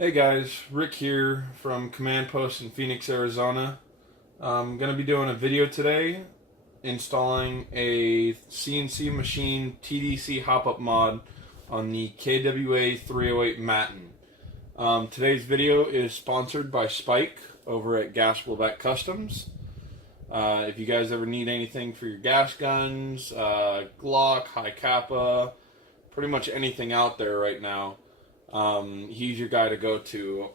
Hey guys, Rick here from Command Post in Phoenix, Arizona. I'm going to be doing a video today installing a CNC machine TDC hop-up mod on the KWA 308 Matin. Today's video is sponsored by Spike over at Gas Blowback Customs. If you guys ever need anything for your gas guns, Glock, High Kappa, pretty much anything out there right now, he's your guy to go to.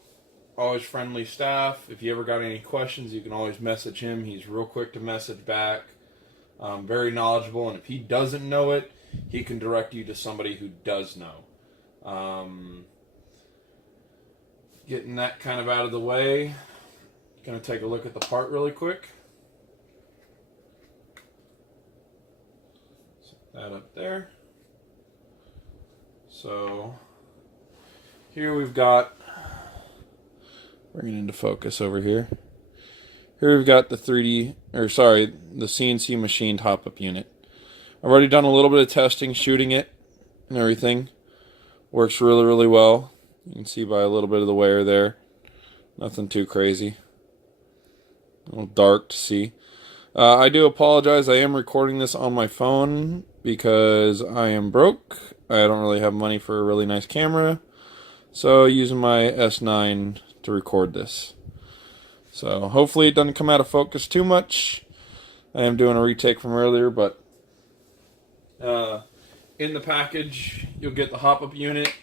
Always friendly staff. If you ever got any questions, you can always message him. He's real quick to message back. Very knowledgeable, and if he doesn't know it, he can direct you to somebody who does know. Getting that kind of out of the way, going to take a look at the part really quick. Set that up there. So here we've got, bring it into focus over here. Here we've got the the CNC machined hop-up unit. I've already done a little bit of testing, shooting it and everything. Works really, really well. You can see by a little bit of the wear there. Nothing too crazy. A little dark to see. I do apologize. I am recording this on my phone because I am broke. I don't really have money for a really nice camera. So using my S9 to record this. So hopefully it doesn't come out of focus too much. I am doing a retake from earlier, but in the package you'll get the hop-up unit,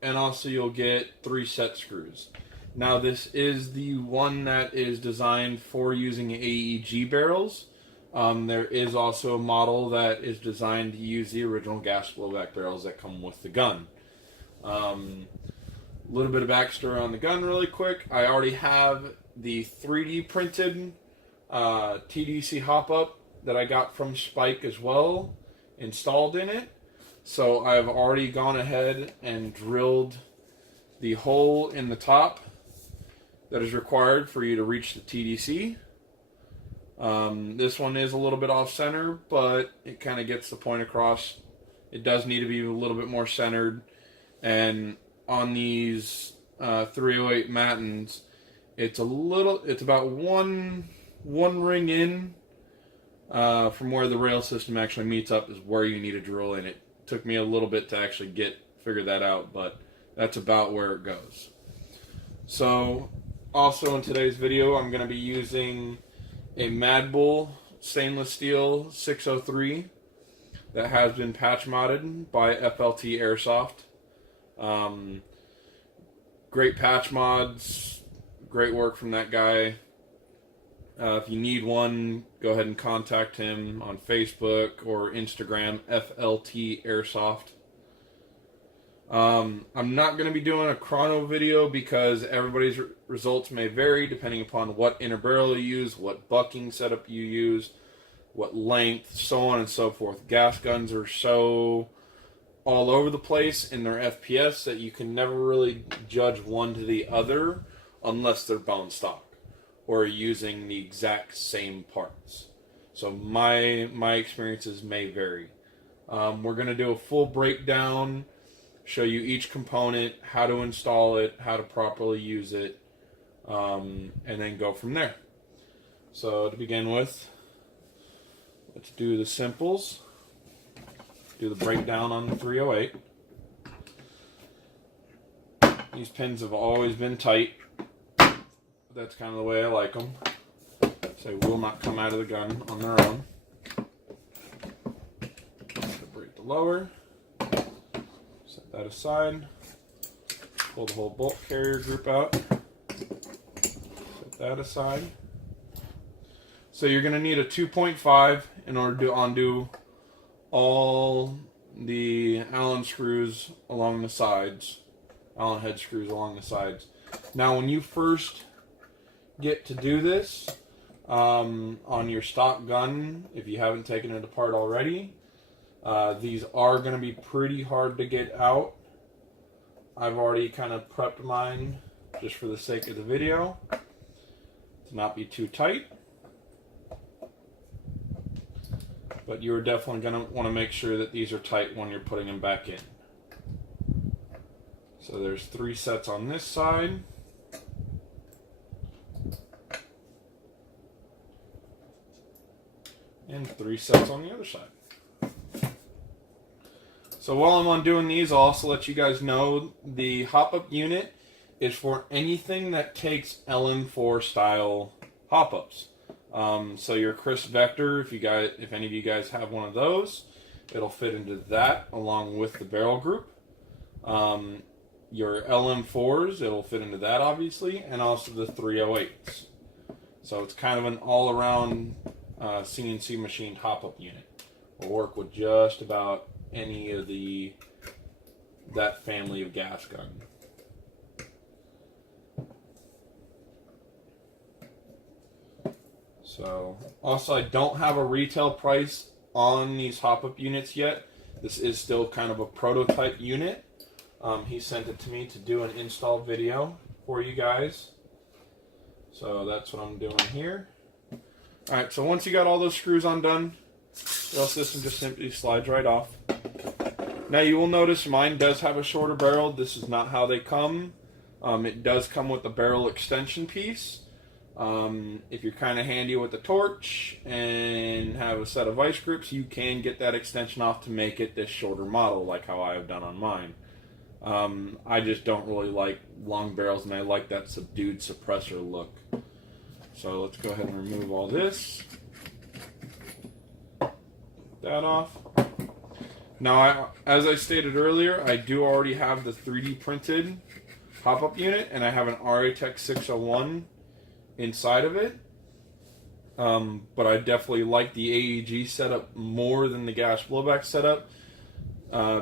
and also you'll get 3 set screws. Now this is the one that is designed for using AEG barrels. There is also a model that is designed to use the original gas blowback barrels that come with the gun. A little bit of backstory on the gun really quick. I already have the 3D printed TDC hop-up that I got from Spike as well installed in it. So I've already gone ahead and drilled the hole in the top that is required for you to reach the TDC. This one is a little bit off center, but it kind of gets the point across. It does need to be a little bit more centered, and on these 308 Matins, it's about one ring in from where the rail system actually meets up is where you need to drill in. It took me a little bit to actually figure that out, but that's about where it goes. So also in today's video, I'm going to be using a Mad Bull stainless steel 603 that has been patch modded by FLT Airsoft. Great patch mods, great work from that guy. If you need one, go ahead and contact him on Facebook or Instagram, FLT Airsoft. I'm not going to be doing a chrono video because everybody's results may vary depending upon what inner barrel you use, what bucking setup you use, what length, so on and so forth. Gas guns are so all over the place in their FPS that you can never really judge one to the other unless they're bone stock or using the exact same parts. So my experiences may vary. We're going to do a full breakdown, show you each component, how to install it, how to properly use it, and then go from there. So to begin with, let's do the simples. Do the breakdown on the 308. These pins have always been tight. That's kind of the way I like them. So they will not come out of the gun on their own. Break the lower. Set that aside. Pull the whole bolt carrier group out. Set that aside. So you're going to need a 2.5 in order to undo all the Allen screws along the sides. Allen head screws along the sides. Now when you first get to do this on your stock gun, if you haven't taken it apart already, these are going to be pretty hard to get out. I've already kind of prepped mine just for the sake of the video to not be too tight, but you're definitely going to want to make sure that these are tight when you're putting them back in. So there's 3 sets on this side. And 3 sets on the other side. So while I'm on doing these, I'll also let you guys know the hop-up unit is for anything that takes LM4 style hop-ups. So your Chris Vector, if any of you guys have one of those, it'll fit into that along with the barrel group. Your LM4s, it'll fit into that obviously, and also the 308s. So it's kind of an all-around CNC machined hop-up unit. Will work with just about any of that family of gas gun. So also, I don't have a retail price on these hop-up units yet. This is still kind of a prototype unit. He sent it to me to do an install video for you guys. So that's what I'm doing here. Alright, so once you got all those screws undone, the rail system just simply slides right off. Now you will notice mine does have a shorter barrel. This is not how they come. It does come with a barrel extension piece. If you're kind of handy with the torch and have a set of vice grips, you can get that extension off to make it this shorter model, like how I have done on mine. I just don't really like long barrels, and I like that subdued suppressor look. So let's go ahead and remove all this. Get that off. Now, as I stated earlier, I do already have the 3D printed hop-up unit, and I have an RATEC 601 inside of it. But I definitely like the AEG setup more than the gas blowback setup,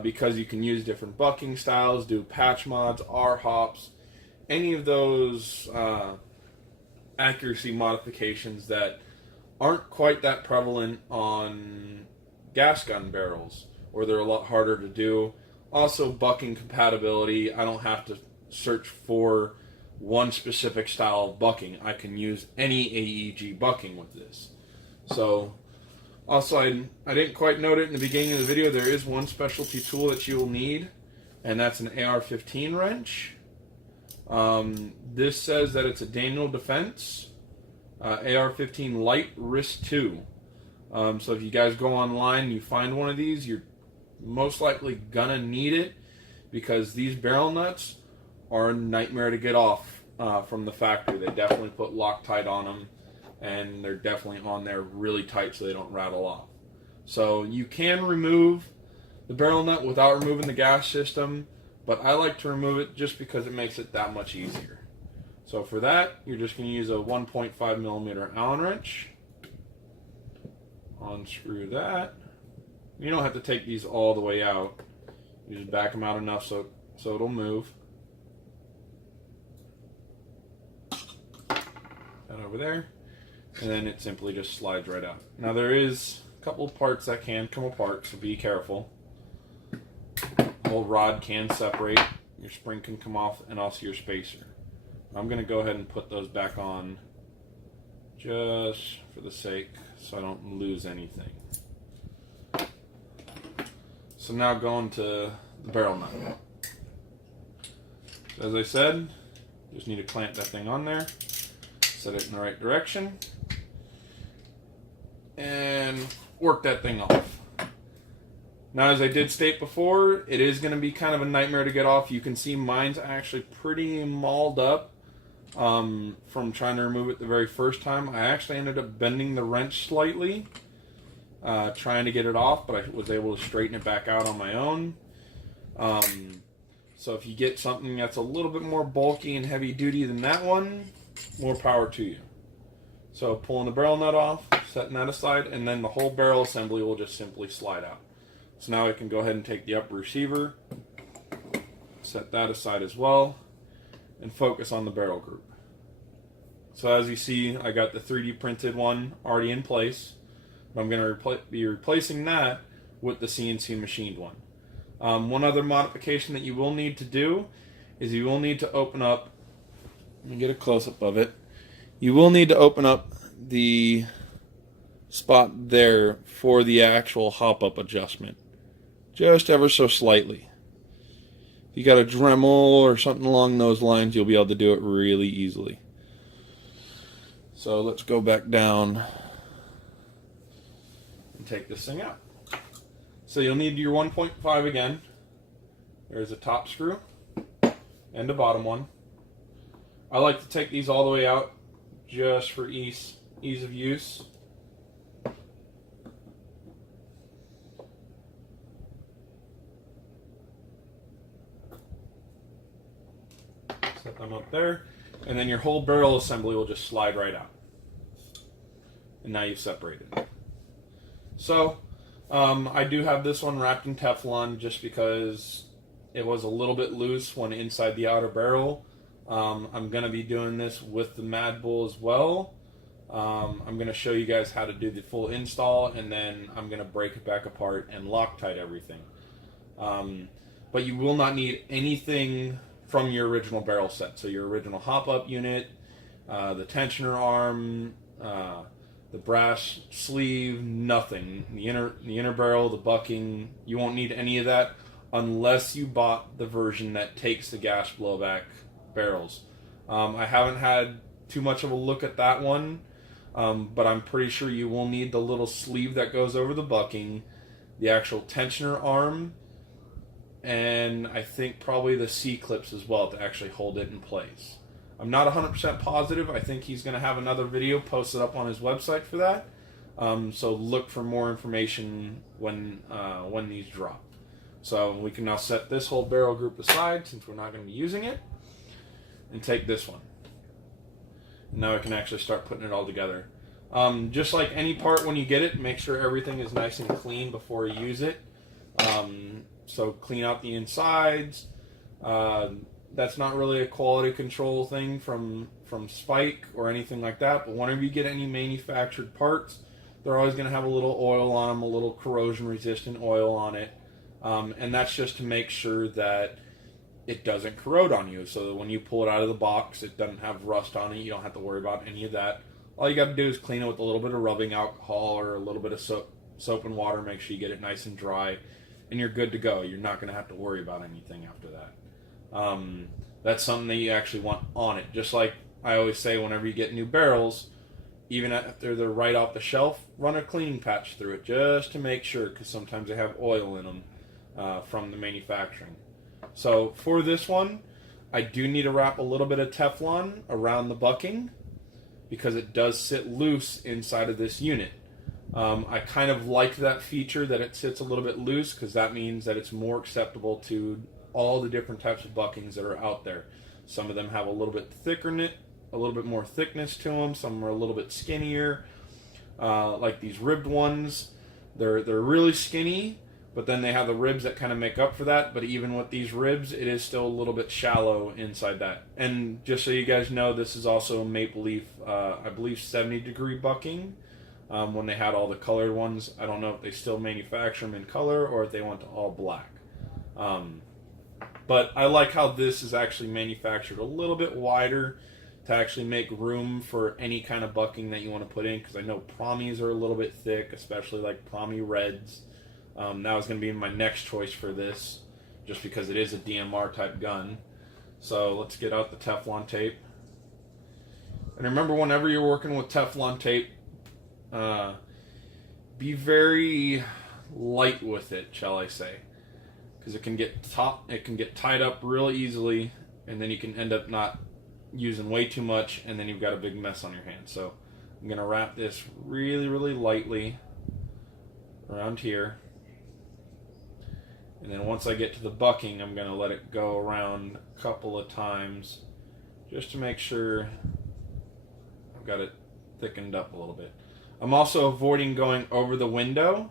because you can use different bucking styles, do patch mods, R-hops, any of those accuracy modifications that aren't quite that prevalent on gas gun barrels, or they're a lot harder to do. Also, bucking compatibility, I don't have to search for one specific style of bucking. I can use any AEG bucking with this. So, also, I didn't quite note it in the beginning of the video, there is one specialty tool that you will need, and that's an AR-15 wrench. This says that it's a Daniel Defense AR-15 Light Wrist 2. So if you guys go online and you find one of these, you're most likely gonna need it, because these barrel nuts are a nightmare to get off from the factory. They definitely put Loctite on them, and they're definitely on there really tight so they don't rattle off. So you can remove the barrel nut without removing the gas system, but I like to remove it just because it makes it that much easier. So for that, you're just going to use a 1.5 millimeter Allen wrench. Unscrew that. You don't have to take these all the way out. You just back them out enough so it'll move. That over there. And then it simply just slides right out. Now there is a couple of parts that can come apart, so be careful. The whole rod can separate. Your spring can come off, and also your spacer. I'm going to go ahead and put those back on just for the sake so I don't lose anything. So now going to the barrel nut. So as I said, just need to clamp that thing on there, set it in the right direction, and work that thing off. Now, as I did state before, it is going to be kind of a nightmare to get off. You can see mine's actually pretty mauled up from trying to remove it the very first time. I actually ended up bending the wrench slightly, trying to get it off, but I was able to straighten it back out on my own. So if you get something that's a little bit more bulky and heavy duty than that one, more power to you. So pulling the barrel nut off, setting that aside, and then the whole barrel assembly will just simply slide out. So now I can go ahead and take the upper receiver, set that aside as well, and focus on the barrel group. So as you see, I got the 3D printed one already in place. I'm going to be replacing that with the CNC machined one. One other modification that you will need to do is you will need to open up, let me get a close-up of it, you will need to open up the spot there for the actual hop-up adjustment, just ever so slightly. If you got a Dremel or something along those lines, you'll be able to do it really easily. So let's go back down and take this thing out. So you'll need your 1.5 again. There's a top screw and a bottom one. I like to take these all the way out just for ease of use. Set them up there, and then your whole barrel assembly will just slide right out. And now you've separated it. So I do have this one wrapped in Teflon just because it was a little bit loose when inside the outer barrel. I'm going to be doing this with the Mad Bull as well. I'm going to show you guys how to do the full install, and then I'm going to break it back apart and Loctite everything. But you will not need anything from your original barrel set. So your original hop-up unit, the tensioner arm, the brass sleeve, nothing. The inner barrel, the bucking, you won't need any of that unless you bought the version that takes the gas blowback barrels. I haven't had too much of a look at that one, but I'm pretty sure you will need the little sleeve that goes over the bucking, the actual tensioner arm, and I think probably the C-clips as well to actually hold it in place. I'm not 100% positive. I think he's going to have another video posted up on his website for that. So look for more information when these drop. So we can now set this whole barrel group aside since we're not going to be using it, and take this one. Now I can actually start putting it all together. Just like any part, when you get it, make sure everything is nice and clean before you use it. So clean out the insides. That's not really a quality control thing from Spike or anything like that, but whenever you get any manufactured parts, they're always going to have a little oil on them, a little corrosion resistant oil on it, and that's just to make sure that it doesn't corrode on you, so that when you pull it out of the box, it doesn't have rust on it. You don't have to worry about any of that. All you got to do is clean it with a little bit of rubbing alcohol or a little bit of soap and water. Make sure you get it nice and dry, and you're good to go. You're not going to have to worry about anything after that. That's something that you actually want on it. Just like I always say, whenever you get new barrels, even after they're right off the shelf, run a cleaning patch through it just to make sure, because sometimes they have oil in them from the manufacturing. So for this one, I do need to wrap a little bit of Teflon around the bucking because it does sit loose inside of this unit. I kind of like that feature that it sits a little bit loose because that means that it's more acceptable to all the different types of buckings that are out there. Some of them have a little bit thicker knit, a little bit more thickness to them. Some are a little bit skinnier, like these ribbed ones. They're really skinny, but then they have the ribs that kind of make up for that. But even with these ribs, it is still a little bit shallow inside that. And just so you guys know, this is also a Maple Leaf, I believe 70-degree bucking. When they had all the colored ones, I don't know if they still manufacture them in color or if they went to all black. But I like how this is actually manufactured a little bit wider to actually make room for any kind of bucking that you want to put in, because I know Promis are a little bit thick, especially like Promi Reds. That was going to be my next choice for this, just because it is a DMR type gun. So let's get out the Teflon tape. And remember, whenever you're working with Teflon tape, be very light with it, shall I say, because it can get tied up real easily, and then you can end up not using way too much, and then you've got a big mess on your hands. So I'm going to wrap this really, really lightly around here, and then once I get to the bucking, I'm going to let it go around a couple of times just to make sure I've got it thickened up a little bit. I'm also avoiding going over the window,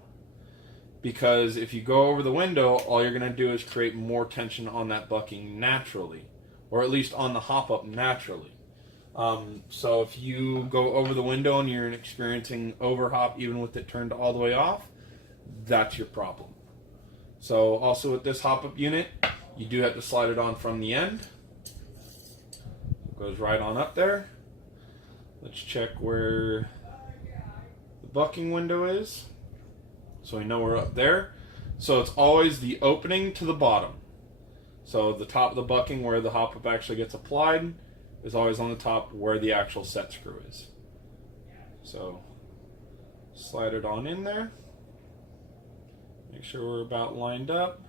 because if you go over the window, all you're going to do is create more tension on that bucking naturally, or at least on the hop-up naturally. So if you go over the window and you're experiencing overhop even with it turned all the way off, that's your problem. So also with this hop-up unit, you do have to slide it on from the end. It goes right on up there. Let's check where the bucking window is, so we know we're up there. So it's always the opening to the bottom. So the top of the bucking where the hop-up actually gets applied is always on the top where the actual set screw is. So slide it on in there. Make sure we're about lined up.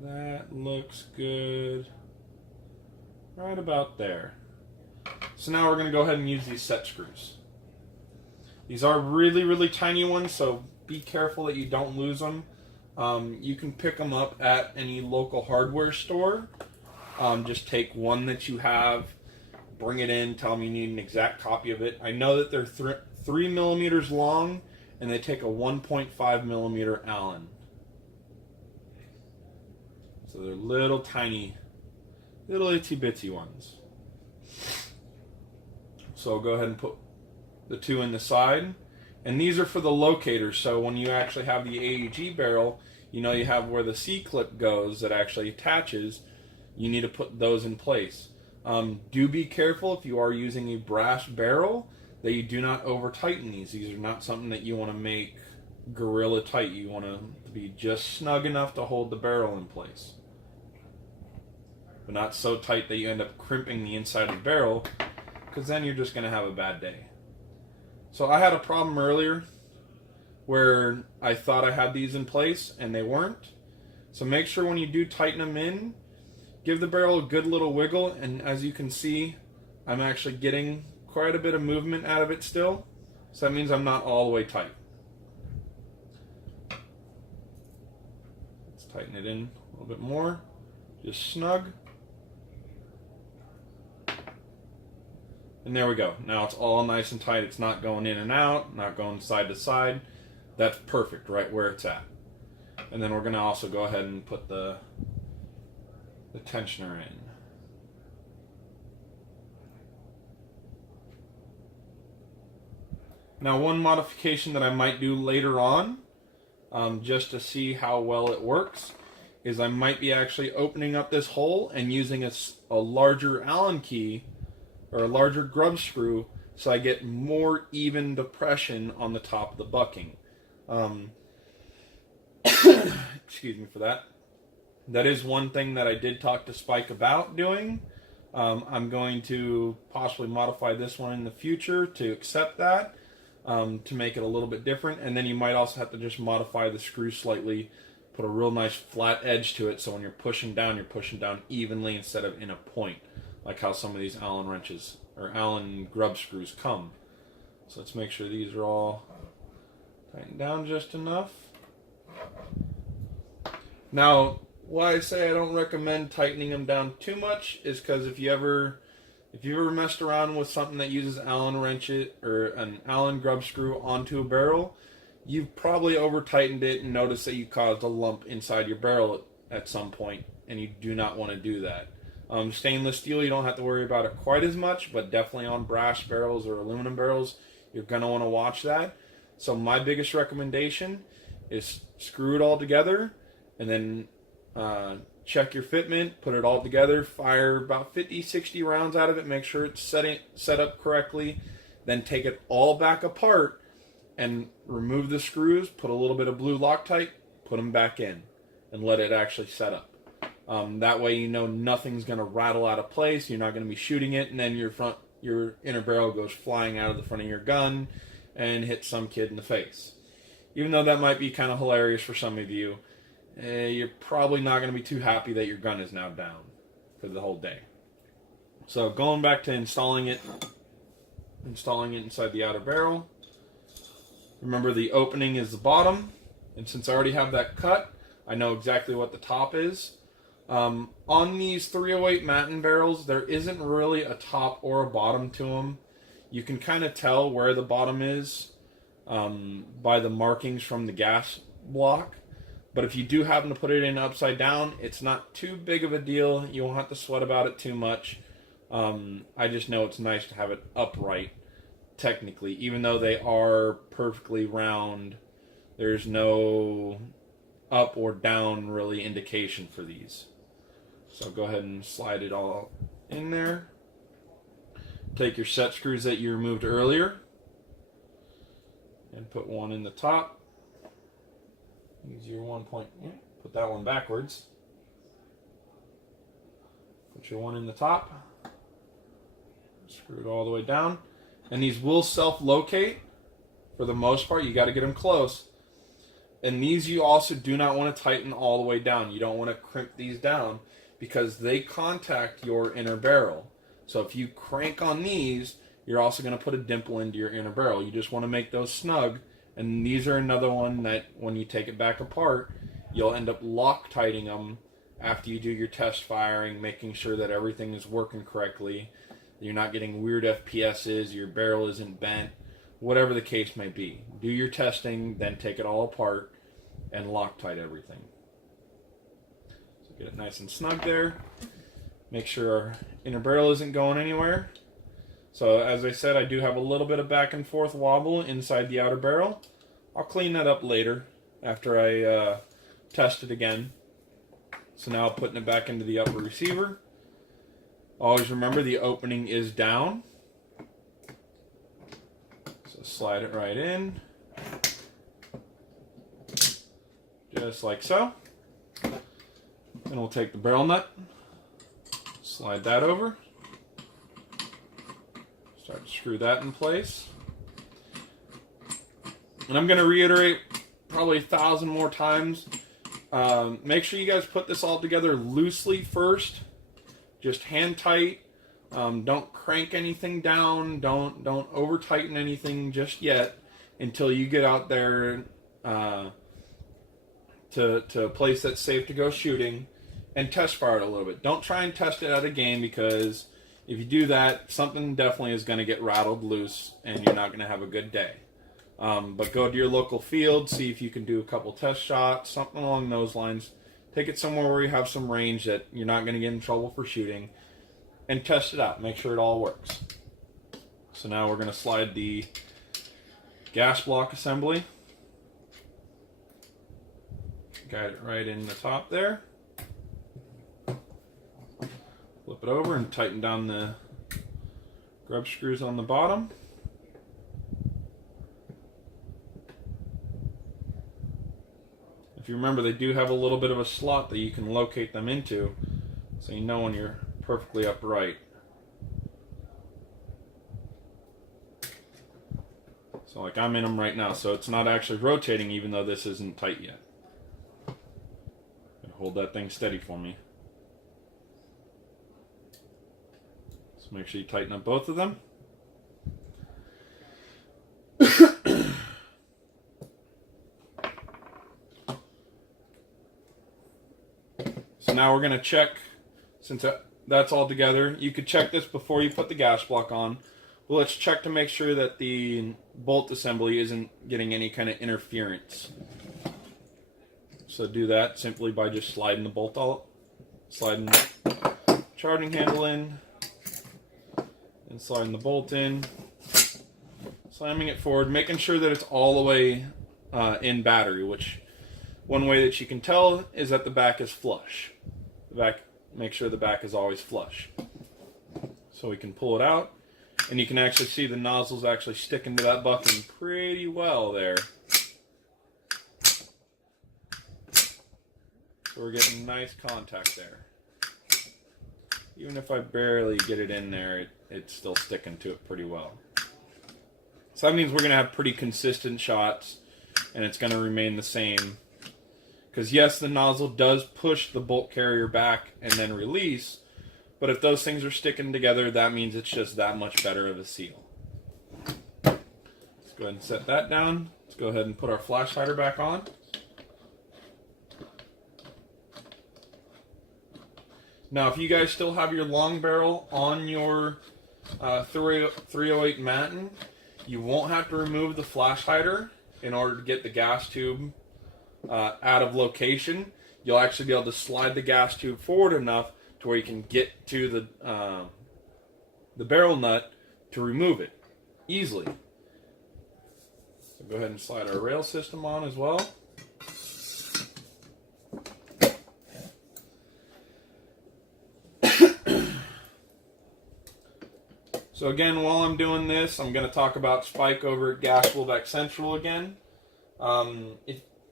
That looks good. Right about there. So now we're going to go ahead and use these set screws. These are really, really tiny ones, so be careful that you don't lose them. You can pick them up at any local hardware store. Just take one that you have, bring it in, tell them you need an exact copy of it. I know that they're 3 millimeters long, and they take a 1.5 millimeter Allen. So they're little tiny, little itsy bitsy ones. So go ahead and put the two in the side. And these are for the locators, so when you actually have the AEG barrel, you know you have where the C-clip goes that actually attaches. You need to put those in place. Do be careful if you are using a brass barrel that you do not over tighten these. These are not something that you want to make gorilla tight. You want to be just snug enough to hold the barrel in place, but not so tight that you end up crimping the inside of the barrel, because then you're just going to have a bad day. So I had a problem earlier where I thought I had these in place and they weren't. So make sure when you do tighten them in, give the barrel a good little wiggle, and as you can see, I'm actually getting quite a bit of movement out of it still. So that means I'm not all the way tight. Let's tighten it in a little bit more. Just snug. And there we go. Now it's all nice and tight. It's not going in and out, not going side to side. That's perfect right where it's at. And then we're going to also go ahead and put the tensioner in. Now one modification that I might do later on, just to see how well it works, is I might be actually opening up this hole and using a larger Allen key or a larger grub screw, so I get more even depression on the top of the bucking. Excuse me for that. That is one thing that I did talk to Spike about doing. I'm going to possibly modify this one in the future to accept that, to make it a little bit different. And then you might also have to just modify the screw slightly, put a real nice flat edge to it, so when you're pushing down evenly instead of in a point, like how some of these Allen wrenches or Allen grub screws come. So let's make sure these are all tightened down just enough. Now, why I say I don't recommend tightening them down too much is because if you ever messed around with something that uses Allen wrenches or an Allen grub screw onto a barrel, you've probably over tightened it and noticed that you caused a lump inside your barrel at some point, and you do not want to do that. Stainless steel, you don't have to worry about it quite as much, but definitely on brass barrels or aluminum barrels, you're going to want to watch that. So my biggest recommendation is screw it all together, and then check your fitment, put it all together, fire about 50-60 rounds out of it, make sure it's set up correctly, then take it all back apart and remove the screws, put a little bit of blue Loctite, put them back in, and let it actually set up. That way you know nothing's going to rattle out of place, you're not going to be shooting it, and then your inner barrel goes flying out of the front of your gun and hits some kid in the face. Even though that might be kind of hilarious for some of you, you're probably not going to be too happy that your gun is now down for the whole day. So going back to installing it inside the outer barrel. Remember, the opening is the bottom, and since I already have that cut, I know exactly what the top is. On these 308 Matin barrels, there isn't really a top or a bottom to them. You can kind of tell where the bottom is by the markings from the gas block. But if you do happen to put it in upside down, it's not too big of a deal. You won't have to sweat about it too much. I just know it's nice to have it upright, technically. Even though they are perfectly round, there's no up or down really indication for these. So go ahead and slide it all in there. Take your set screws that you removed earlier and put one in the top. Use your 1 point, put that one backwards. Put your one in the top. Screw it all the way down. And these will self-locate for the most part. You got to get them close. And these you also do not want to tighten all the way down. You don't want to crimp these down because they contact your inner barrel. So if you crank on these, you're also going to put a dimple into your inner barrel. You just want to make those snug. And these are another one that when you take it back apart, you'll end up Loctiting them after you do your test firing, making sure that everything is working correctly. You're not getting weird FPSs, your barrel isn't bent, whatever the case may be. Do your testing, then take it all apart and Loctite everything. So get it nice and snug there. Make sure our inner barrel isn't going anywhere. So as I said, I do have a little bit of back and forth wobble inside the outer barrel. I'll clean that up later after I test it again. So now putting it back into the upper receiver. Always remember the opening is down. So slide it right in. Just like so. Then we'll take the barrel nut. Slide that over. Start to screw that in place. And I'm going to reiterate probably 1,000 more times. Make sure you guys put this all together loosely first. Just hand tight. Don't crank anything down. Don't over tighten anything just yet until you get out there to a place that's safe to go shooting and test fire it a little bit. Don't try and test it at a game because if you do that, something definitely is going to get rattled loose and you're not going to have a good day. But go to your local field, see if you can do a couple test shots, something along those lines. Take it somewhere where you have some range that you're not going to get in trouble for shooting, and test it out. Make sure it all works. So now we're going to slide the gas block assembly. Got it right in the top there. Flip it over and tighten down the grub screws on the bottom. If you remember, they do have a little bit of a slot that you can locate them into, so you know when you're perfectly upright. So like I'm in them right now, so it's not actually rotating even though this isn't tight yet. Hold that thing steady for me. So make sure you tighten up both of them. So now we're going to check, since that's all together, you could check this before you put the gas block on. Well, let's check to make sure that the bolt assembly isn't getting any kind of interference. So do that simply by just sliding the bolt out, sliding the charging handle in, and sliding the bolt in, slamming it forward, making sure that it's all the way in battery, which one way that you can tell is that the back is flush. Make sure the back is always flush. So we can pull it out, and you can actually see the nozzle's actually sticking to that bucking pretty well there. So we're getting nice contact there. Even if I barely get it in there, it's still sticking to it pretty well. So that means we're going to have pretty consistent shots, and it's going to remain the same. Because yes, the nozzle does push the bolt carrier back and then release, but if those things are sticking together, that means it's just that much better of a seal. Let's go ahead and set that down. Let's go ahead and put our flash hider back on. Now, if you guys still have your long barrel on your 308 Matin, you won't have to remove the flash hider in order to get the gas tube out of location. You'll actually be able to slide the gas tube forward enough to where you can get to the barrel nut to remove it easily. So go ahead and slide our rail system on as well. So again, while I'm doing this, I'm going to talk about spike over at Gas Wolbeck Central again.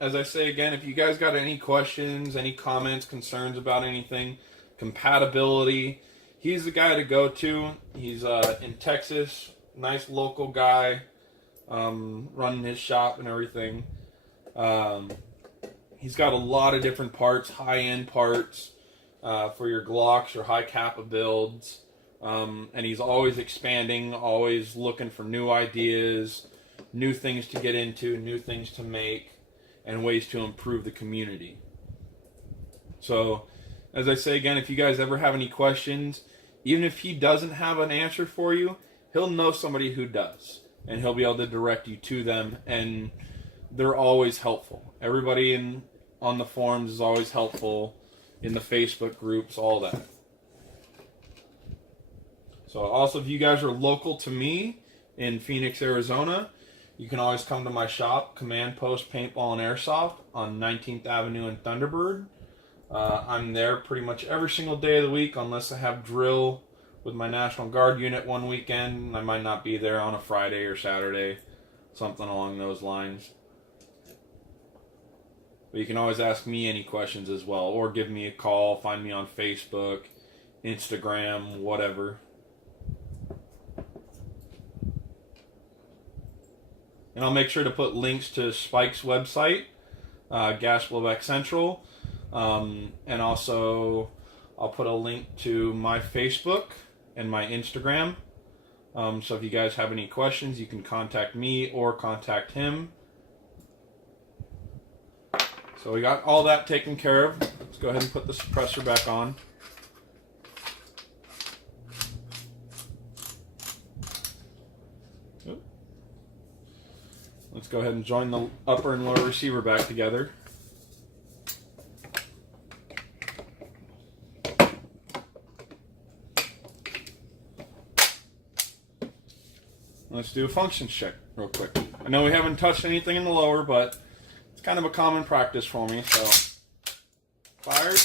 as I say again, if you guys got any questions, any comments, concerns about anything, compatibility, he's the guy to go to. He's in Texas, nice local guy, running his shop and everything. He's got a lot of different parts, high-end parts for your Glocks or high Kappa builds. And he's always expanding, always looking for new ideas, new things to get into, new things to make, and ways to improve the community. So, as I say again, if you guys ever have any questions, even if he doesn't have an answer for you, he'll know somebody who does, and he'll be able to direct you to them, and they're always helpful. Everybody on the forums is always helpful, in the Facebook groups, all that. So also, if you guys are local to me in Phoenix, Arizona, you can always come to my shop, Command Post Paintball and Airsoft, on 19th Avenue in Thunderbird. I'm there pretty much every single day of the week, unless I have drill with my National Guard unit one weekend. I might not be there on a Friday or Saturday, something along those lines. But you can always ask me any questions as well, or give me a call, find me on Facebook, Instagram, whatever. And I'll make sure to put links to Spike's website, Gas Blowback Central, and also I'll put a link to my Facebook and my Instagram. So if you guys have any questions, you can contact me or contact him. So we got all that taken care of. Let's go ahead and put the suppressor back on. Let's go ahead and join the upper and lower receiver back together. Let's do a functions check real quick. I know we haven't touched anything in the lower, but it's kind of a common practice for me. So, fired,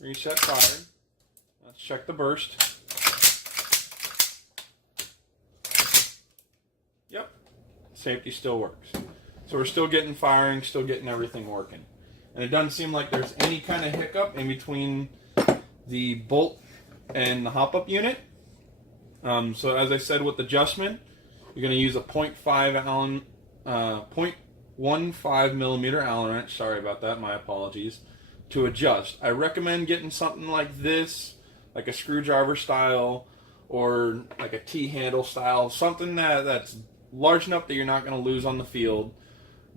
reset, fired. Let's check the burst. Yep, safety still works. So we're still getting firing, still getting everything working. And it doesn't seem like there's any kind of hiccup in between the bolt and the hop-up unit. So as I said with adjustment, you're going to use a 0.15 millimeter Allen wrench, sorry about that, my apologies, to adjust. I recommend getting something like this, like a screwdriver style, or like a T-handle style, something that's large enough that you're not going to lose on the field,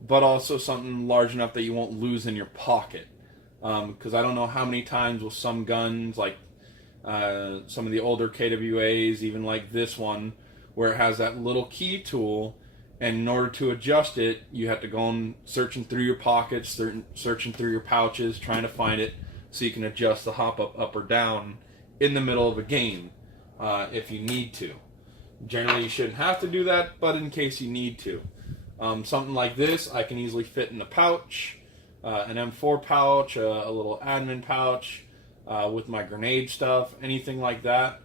but also something large enough that you won't lose in your pocket. Because I don't know how many times with some guns, like some of the older KWAs, even like this one, where it has that little key tool, and in order to adjust it, you have to go and searching through your pockets, searching through your pouches, trying to find it so you can adjust the hop up or down in the middle of a game if you need to. Generally, you shouldn't have to do that, but in case you need to. Something like this, I can easily fit in a pouch, an M4 pouch, a little admin pouch with my grenade stuff, anything like that.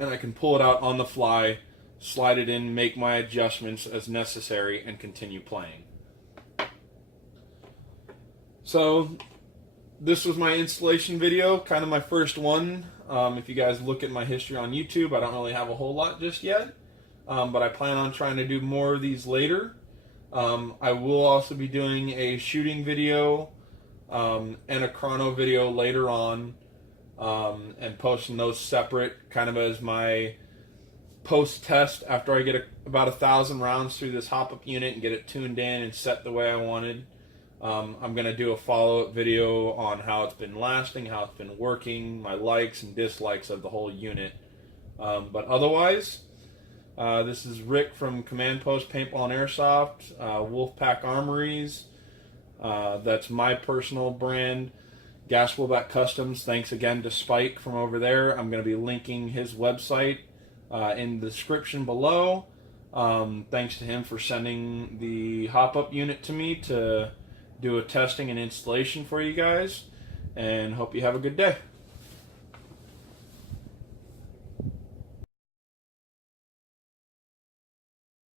And I can pull it out on the fly, slide it in, make my adjustments as necessary, and continue playing. So, this was my installation video, kind of my first one. If you guys look at my history on YouTube, I don't really have a whole lot just yet. But I plan on trying to do more of these later. I will also be doing a shooting video and a chrono video later on, and posting those separate, kind of as my post-test after I get about 1,000 rounds through this hop-up unit and get it tuned in and set the way I wanted. I'm going to do a follow-up video on how it's been lasting, how it's been working, my likes and dislikes of the whole unit. But otherwise, this is Rick from Command Post Paintball and Airsoft, Wolfpack Armories. That's my personal brand, Gas Blowback Customs. Thanks again to Spike from over there. I'm going to be linking his website in the description below. Thanks to him for sending the hop-up unit to me to do a testing and installation for you guys. And hope you have a good day.